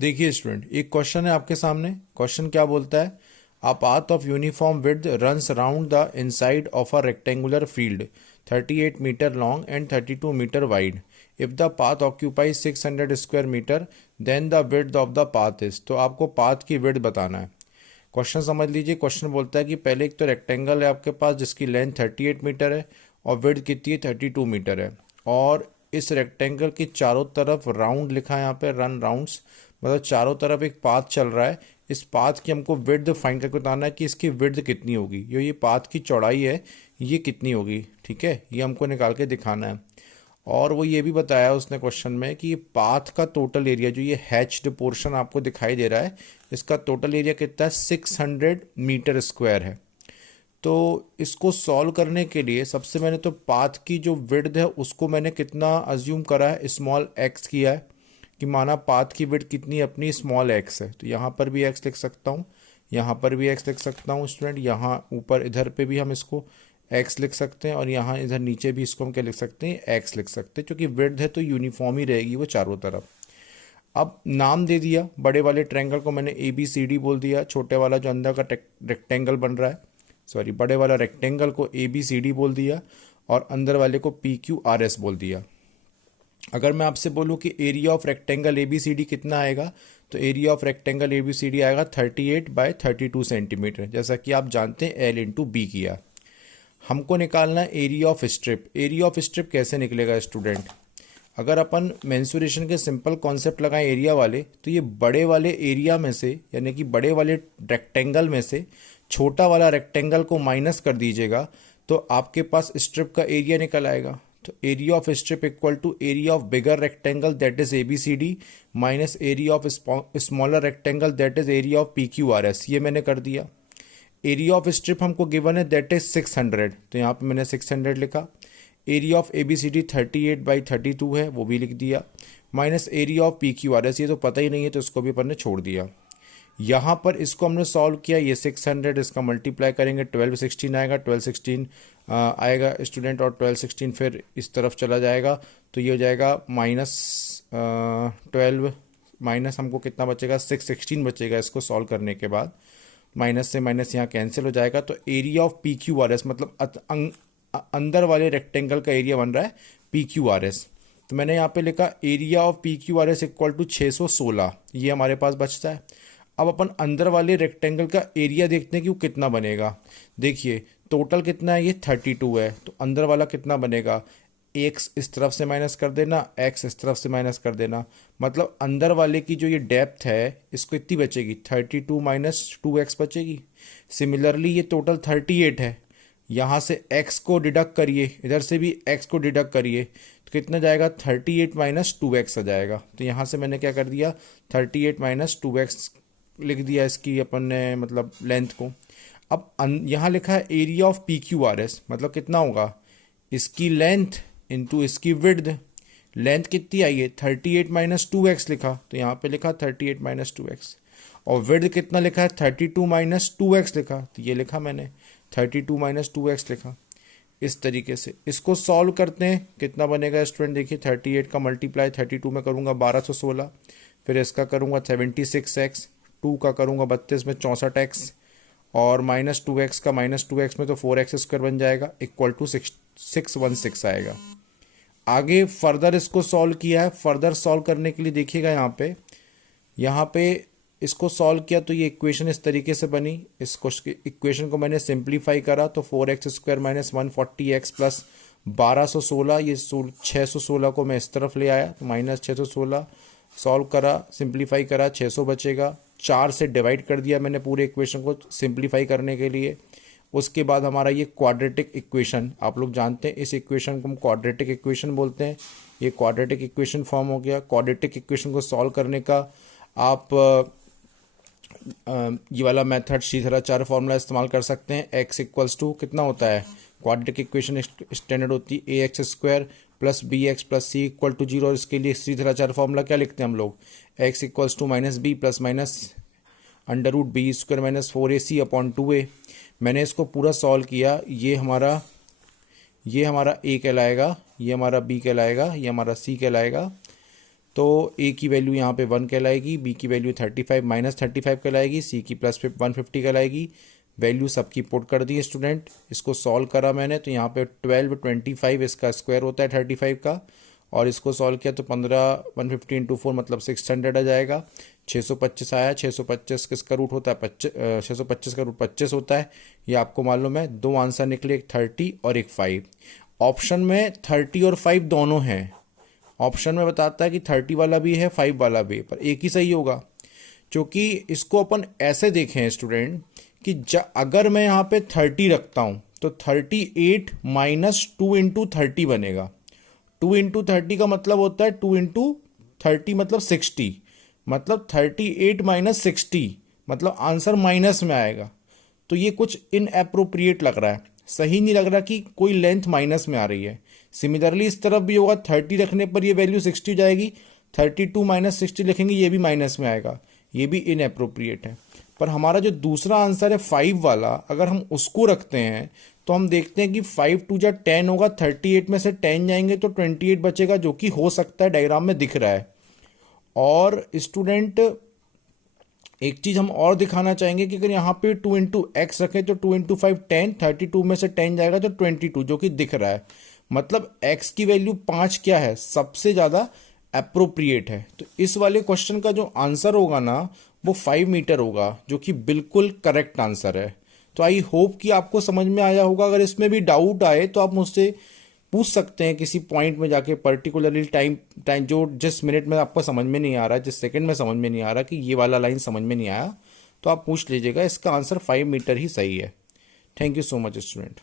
देखिए स्टूडेंट, एक क्वेश्चन है आपके सामने। क्वेश्चन क्या बोलता है? A path of uniform width runs around the inside of a rectangular field 38 metre long and 32 metre wide. If the path occupies 600 square metre then the width of the path is. तो आपको path की width बताना है। Question समझ लीजिए। Question बोलता है कि पहले एक तो रेक्टेंगल है आपके पास जिसकी लेंथ 38 मीटर है और विड्थ कितनी है 32 मीटर है, और इस रेक्टेंगल के चारों तरफ राउंड लिखा है यहाँ पे, रन राउंड्स, मतलब चारों तरफ एक पाथ चल रहा है। इस पाथ की हमको विड्थ फाइंड करके बताना है कि इसकी विड्थ कितनी होगी, ये पाथ की चौड़ाई है ये कितनी होगी। ठीक है, ये हमको निकाल के दिखाना है। और वो ये भी बताया उसने क्वेश्चन में कि पाथ का टोटल एरिया, जो ये हैच्ड पोर्शन आपको दिखाई दे रहा है, इसका टोटल एरिया कितना है? 600 मीटर स्क्वायर है। तो इसको सॉल्व करने के लिए सबसे मैंने तो पाथ की जो विड्थ है उसको मैंने कितना अज्यूम करा है, स्मॉल एक्स किया है, कि माना पाथ की विड्थ कितनी है अपनी, स्मॉल एक्स है। तो यहाँ पर भी एक्स लिख सकता हूँ, यहाँ पर भी एक्स लिख सकता हूँ स्टूडेंट, यहाँ ऊपर इधर पे भी हम इसको एक्स लिख सकते हैं, और यहाँ इधर नीचे भी इसको हम क्या लिख सकते हैं? एक्स लिख सकते हैं, क्योंकि विड्थ है तो यूनिफॉर्म ही रहेगी वो चारों तरफ। अब नाम दे दिया, बड़े वाले ट्रायंगल को मैंने ए बी सी डी बोल दिया, छोटे वाला जो अंदर का रेक्टेंगल बन रहा है, सॉरी बड़े वाला रेक्टेंगल को ए बी सी डी बोल दिया, और अंदर वाले को पी क्यू आर एस बोल दिया। अगर मैं आपसे बोलूं कि area of rectangle A B C D कितना आएगा, तो area of rectangle A B C D आएगा 38 बाय 32 सेंटीमीटर, जैसा कि आप जानते हैं एल इंटू बी किया। हमको निकालना है area of strip. Area of strip कैसे निकलेगा स्टूडेंट? अगर अपन मेंसुरेशन के सिंपल कॉन्सेप्ट लगाएं एरिया वाले, तो ये बड़े वाले एरिया में से, यानी कि बड़े वाले रेक्टेंगल में से छोटा वाला रेक्टेंगल को माइनस कर दीजिएगा, तो आपके पास स्ट्रिप का एरिया निकल आएगा। तो area of strip equal to area of bigger rectangle that is A B C D minus area of smaller rectangle that is area of P Q R S. ये मैंने कर दिया। एरिया ऑफ स्ट्रिप हमको given है that is 600, तो यहाँ पे मैंने 600 लिखा। Area of A B C D 38 by 32 है, वो भी लिख दिया, minus area of P Q R S, ये तो पता ही नहीं है तो इसको भी अपन ने छोड़ दिया। यहाँ पर इसको हमने सॉल्व किया, ये 600 इसका मल्टीप्लाई करेंगे 1216 आएगा, 1216 आएगा स्टूडेंट, और 1216 फिर इस तरफ चला जाएगा, तो ये हो जाएगा माइनस 12, माइनस हमको कितना बचेगा? 616 बचेगा इसको सॉल्व करने के बाद। माइनस से माइनस यहाँ कैंसिल हो जाएगा, तो area of P Q R S मतलब अंदर वाले रेक्टेंगल का एरिया बन रहा है पी क्यू आर एस। तो मैंने यहाँ पे लिखा area of P Q R S equal to 616, ये हमारे पास बचता है। अब अपन अंदर वाले रेक्टेंगल का एरिया देखते हैं कि वो कितना बनेगा। देखिए टोटल कितना है, ये 32 है, तो अंदर वाला कितना बनेगा? एक्स इस तरफ से माइनस कर देना, एक्स इस तरफ से माइनस कर देना, मतलब अंदर वाले की जो ये डेप्थ है इसको इतनी बचेगी, 32 माइनस 2x बचेगी। सिमिलरली ये टोटल 38 है, यहाँ से x को डिडक्ट करिए, इधर से भी x को डिडक्ट करिए, तो कितना जाएगा? 38 माइनस 2x आ जाएगा। तो यहाँ से मैंने क्या कर दिया? 38 माइनस 2x लिख दिया इसकी अपन ने मतलब लेंथ को। अब यहाँ लिखा है area of P Q R S, मतलब कितना होगा? इसकी लेंथ इंटू इसकी विड्थ। लेंथ कितनी आई है? 38 माइनस 2x लिखा, तो यहाँ पे लिखा 38 माइनस 2x, और विड्थ कितना लिखा है? 32 माइनस 2x लिखा, तो ये लिखा मैंने 32 माइनस 2x लिखा। इस तरीके से इसको सॉल्व करते हैं, कितना बनेगा स्टूडेंट? देखिए 38 का मल्टीप्लाई 32 में करूँगा 1216, फिर इसका करूँगा 76x, 2 का करूँगा 32 में 64x, और माइनस 2x का माइनस 2x में तो 4x स्क्वायर बन जाएगा, इक्वल टू 616 आएगा। आगे फर्दर इसको सॉल्व किया है। फर्दर सॉल्व करने के लिए देखिएगा यहाँ पे इसको सॉल्व किया तो ये इक्वेशन इस तरीके से बनी। इसको इक्वेशन को मैंने सिंप्लीफाई करा तो 4x square minus 140x plus 1216, ये 616 को मैं इस तरफ ले आया तो माइनस 616, सॉल्व करा, सिंप्लीफाई करा, 600 बचेगा। 4 से डिवाइड कर दिया मैंने पूरे इक्वेशन को सिंप्लीफाई करने के लिए। उसके बाद हमारा ये क्वाड्रेटिक इक्वेशन, आप लोग जानते हैं इस इक्वेशन को हम क्वाड्रेटिक इक्वेशन बोलते हैं। ये क्वाड्रेटिक इक्वेशन फॉर्म हो गया। क्वाड्रेटिक इक्वेशन को सॉल्व करने का आप ये वाला मेथड श्रीधराचार्य फॉर्मूला इस्तेमाल कर सकते हैं। एक्स इक्वल्स टू कितना होता है? क्वाड्रेटिक इक्वेशन स्टैंडर्ड होती है a x square plus b x plus c equal to 0, और इसके लिए श्रीधराचार्य फॉर्मूला क्या लिखते हैं हम लोग? X equals to minus b plus minus under root b square minus 4ac upon 2a। मैंने इसको पूरा सॉल्व किया, ये हमारा ए कहलाएगा, ये हमारा बी कहलाएगा, ये हमारा सी कहलाएगा। तो ए की वैल्यू यहाँ पे 1 कहलाएगी, बी की वैल्यू 35 माइनस 35 कहलाएगी, सी की प्लस 150 कहलाएगी। वैल्यू सबकी पुट कर दी स्टूडेंट। इसको सॉल्व करा मैंने तो यहाँ पे 1225 इसका स्क्वायर होता है 35 का, और इसको सॉल्व किया तो 15 150 इंटू 4 मतलब 600 आ जाएगा। 625 आया, 625 किसका रूट होता है 625 का रूट 25 होता है, ये आपको मालूम है। दो आंसर निकले, एक 30 और एक 5। ऑप्शन में 30 और 5 दोनों हैं। ऑप्शन में बताता है कि 30 वाला भी है 5 वाला भी है, पर एक ही सही होगा। क्योंकि इसको अपन ऐसे देखें स्टूडेंट कि अगर मैं यहाँ पे 30 रखता हूँ तो 38 माइनस 2 इंटू 30 बनेगा। 2 इंटू 30 का मतलब होता है 2 इंटू 30 मतलब 60, मतलब 38 माइनस 60 मतलब आंसर माइनस में आएगा। तो ये कुछ इनएप्रोप्रिएट लग रहा है, सही नहीं लग रहा कि कोई लेंथ माइनस में आ रही है। सिमिलरली इस तरफ भी होगा, 30 रखने पर ये वैल्यू 60 हो जाएगी, 32 माइनस 60 लिखेंगे ये भी माइनस में आएगा, ये भी इनएप्रोप्रिएट है। पर हमारा जो दूसरा आंसर है 5 वाला, अगर हम उसको रखते हैं तो हम देखते हैं कि 5 टू जा 10 होगा, 38 में से 10 जाएंगे तो 28 बचेगा, जो कि हो सकता है डायग्राम में दिख रहा है। और स्टूडेंट एक चीज हम और दिखाना चाहेंगे कि अगर यहाँ पे 2 इंटू एक्स रखें तो 2 इंटू 5 10, 32 में से 10 जाएगा तो 22, जो कि दिख रहा है। मतलब x की वैल्यू 5 क्या है, सबसे ज़्यादा अप्रोप्रिएट है। तो इस वाले क्वेश्चन का जो आंसर होगा ना वो 5 मीटर होगा, जो कि बिल्कुल करेक्ट आंसर है। तो आई होप कि आपको समझ में आया होगा। अगर इसमें भी डाउट आए तो आप मुझसे पूछ सकते हैं किसी पॉइंट में जाके, पर्टिकुलरली टाइम टाइम जो जिस मिनट में आपको समझ में नहीं आ रहा, जिस सेकंड में समझ में नहीं आ रहा कि ये वाला लाइन समझ में नहीं आया, तो आप पूछ लीजिएगा। इसका आंसर 5 मीटर ही सही है। Thank you so much student.